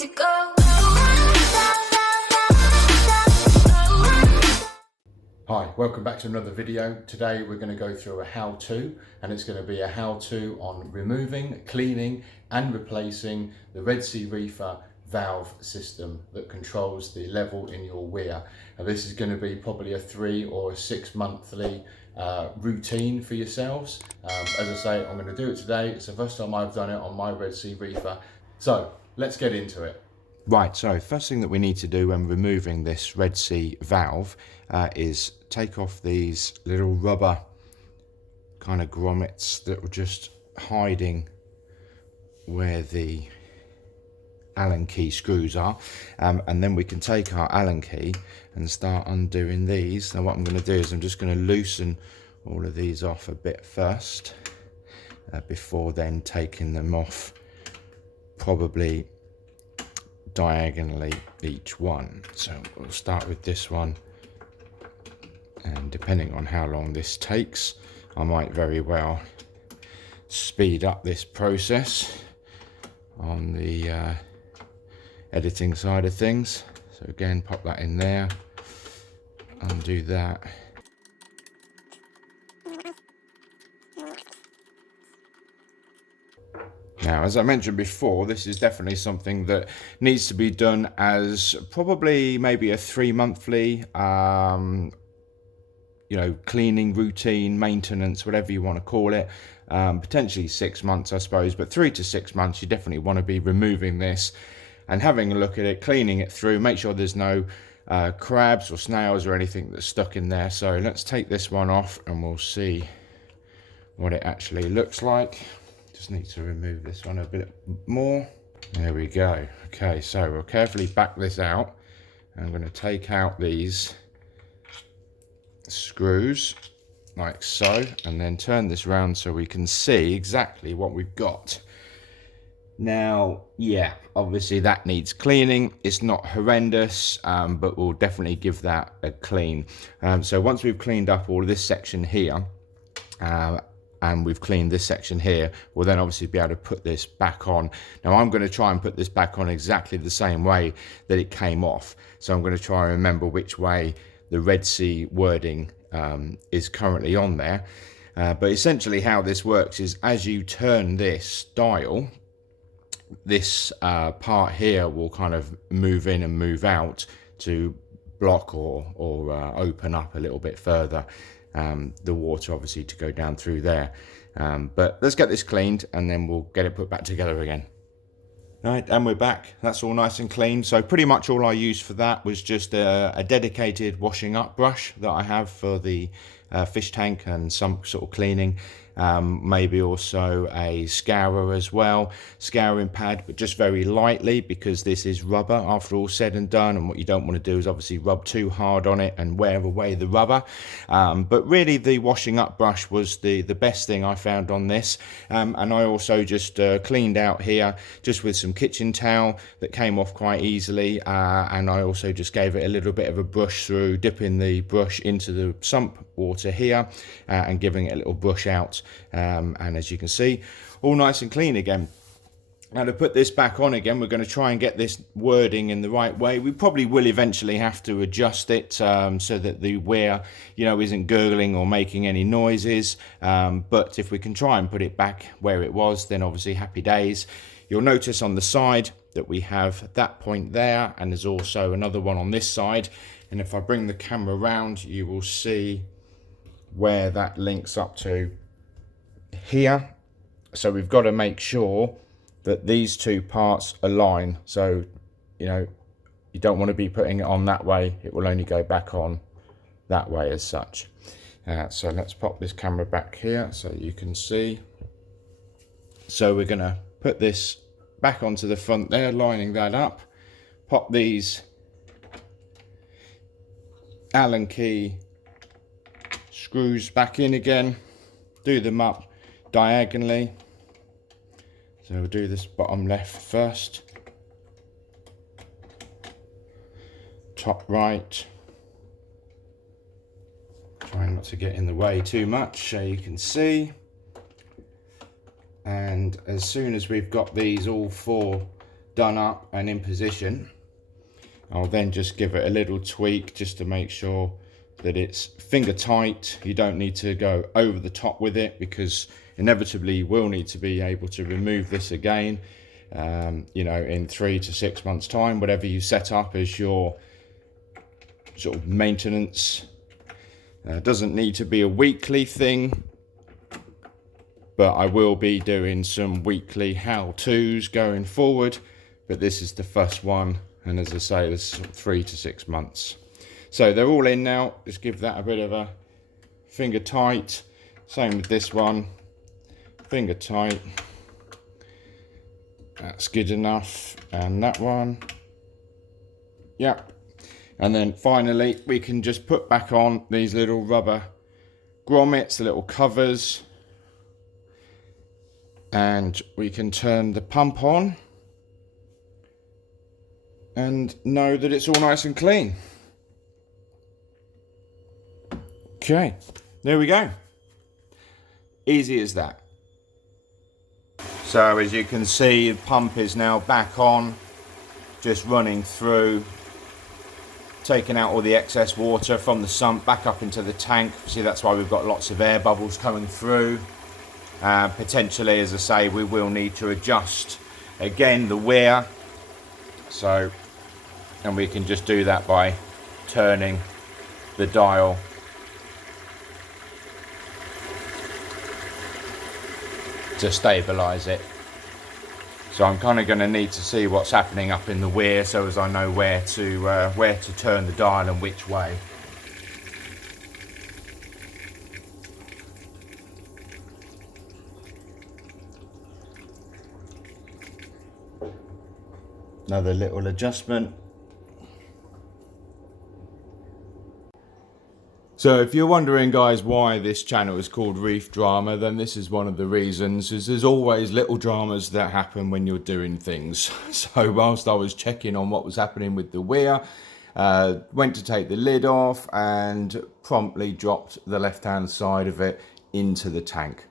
easy go. Hi, welcome back to another video. Today we're going to go through a how-to, and it's going to be a how-to on removing, cleaning and replacing the Red Sea Reefer valve system that controls the level in your weir. And this is going to be probably a 3 or 6 monthly routine for yourselves. As I say, I'm going to do it today. It's the first time I've done it on my Red Sea Reefer. So let's get into it. Right, so first thing that we need to do when removing this Red Sea valve is take off these little rubber kind of grommets that were just hiding where the Allen key screws are, and then we can take our Allen key and start undoing these. Now what I'm going to do is I'm just going to loosen all of these off a bit first before then taking them off, probably diagonally each one. So we'll start with this one, and depending on how long this takes, I might very well speed up this process on the editing side of things. So again, pop that in there, undo that. Now, as I mentioned before, this is definitely something that needs to be done as probably maybe a 3 monthly, cleaning routine, maintenance, whatever you want to call it. Potentially 6 months, I suppose, but 3 to 6 months, you definitely want to be removing this and having a look at it, cleaning it through, make sure there's no crabs or snails or anything that's stuck in there. So let's take this one off and we'll see what it actually looks like. Just need to remove this one a bit more. There we go. Okay, so we'll carefully back this out. I'm going to take out these screws like so, and then turn this round so we can see exactly what we've got. Now, yeah, obviously that needs cleaning. It's not horrendous, but we'll definitely give that a clean. So once we've cleaned up all of this section here, and we've cleaned this section here, we'll then obviously be able to put this back on. Now I'm going to try and put this back on exactly the same way that it came off. So I'm going to try and remember which way the Red Sea wording is currently on there. But essentially how this works is as you turn this dial, this part here will kind of move in and move out to block or open up a little bit further. The water obviously to go down through there, but let's get this cleaned and then we'll get it put back together again. Right, and we're back. That's all nice and clean. So pretty much all I used for that was just a dedicated washing up brush that I have for the fish tank and some sort of cleaning. Maybe also a scourer as well, scouring pad, but just very lightly because this is rubber after all said and done, and what you don't want to do is obviously rub too hard on it and wear away the rubber. But really the washing up brush was the best thing I found on this, and I also just cleaned out here just with some kitchen towel that came off quite easily, and I also just gave it a little bit of a brush through, dipping the brush into the sump water here and giving it a little brush out. And as you can see, all nice and clean again. Now to put this back on again, we're going to try and get this wording in the right way. We probably will eventually have to adjust it so that the weir, isn't gurgling or making any noises. But if we can try and put it back where it was, then obviously happy days. You'll notice on the side that we have that point there, and there's also another one on this side. And if I bring the camera around, you will see where that links up to here. So we've got to make sure that these two parts align. So you don't want to be putting it on that way, it will only go back on that way as such. So let's pop this camera back here so you can see. So we're going to put this back onto the front there, lining that up, pop these Allen key screws back in again, do them up diagonally. So we'll do this bottom left first, top right, trying not to get in the way too much so you can see. And as soon as we've got these all four done up and in position, I'll then just give it a little tweak just to make sure that it's finger tight. You don't need to go over the top with it, because inevitably you will need to be able to remove this again, you know, in 3 to 6 months time, whatever you set up as your sort of maintenance. Doesn't need to be a weekly thing, but I will be doing some weekly how-tos going forward, but this is the first one, and as I say, this is 3 to 6 months. So they're all in now. Just give that a bit of a finger tight. Same with this one, finger tight. That's good enough. And that one, yep. And then finally we can just put back on these little rubber grommets, the little covers, and we can turn the pump on and know that it's all nice and clean. Okay, there we go. Easy as that. So as you can see, the pump is now back on, just running through, taking out all the excess water from the sump back up into the tank. See, that's why we've got lots of air bubbles coming through. Potentially, as I say, we will need to adjust again the weir. So, and we can just do that by turning the dial to stabilize it. So I'm kind of going to need to see what's happening up in the weir, so as I know where to turn the dial and which way. Another little adjustment. So if you're wondering, guys, why this channel is called Reef Drama, then this is one of the reasons. Is there's always little dramas that happen when you're doing things. So whilst I was checking on what was happening with the weir, went to take the lid off and promptly dropped the left-hand side of it into the tank.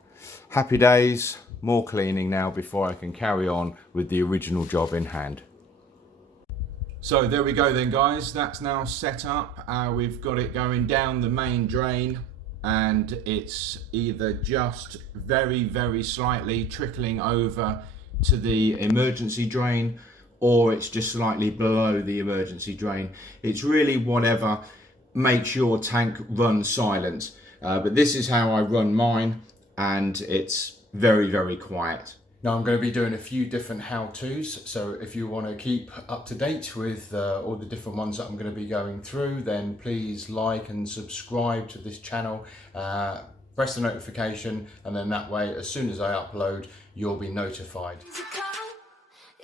Happy days, more cleaning now before I can carry on with the original job in hand. So there we go then, guys, that's now set up. We've got it going down the main drain, and it's either just very slightly trickling over to the emergency drain, or it's just slightly below the emergency drain. It's really whatever makes your tank run silent. But this is how I run mine, and it's very quiet. Now I'm going to be doing a few different how-tos, so if you want to keep up to date with all the different ones that I'm going to be going through, then please like and subscribe to this channel, press the notification, and then that way as soon as I upload you'll be notified.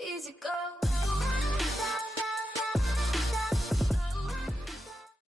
Easy go.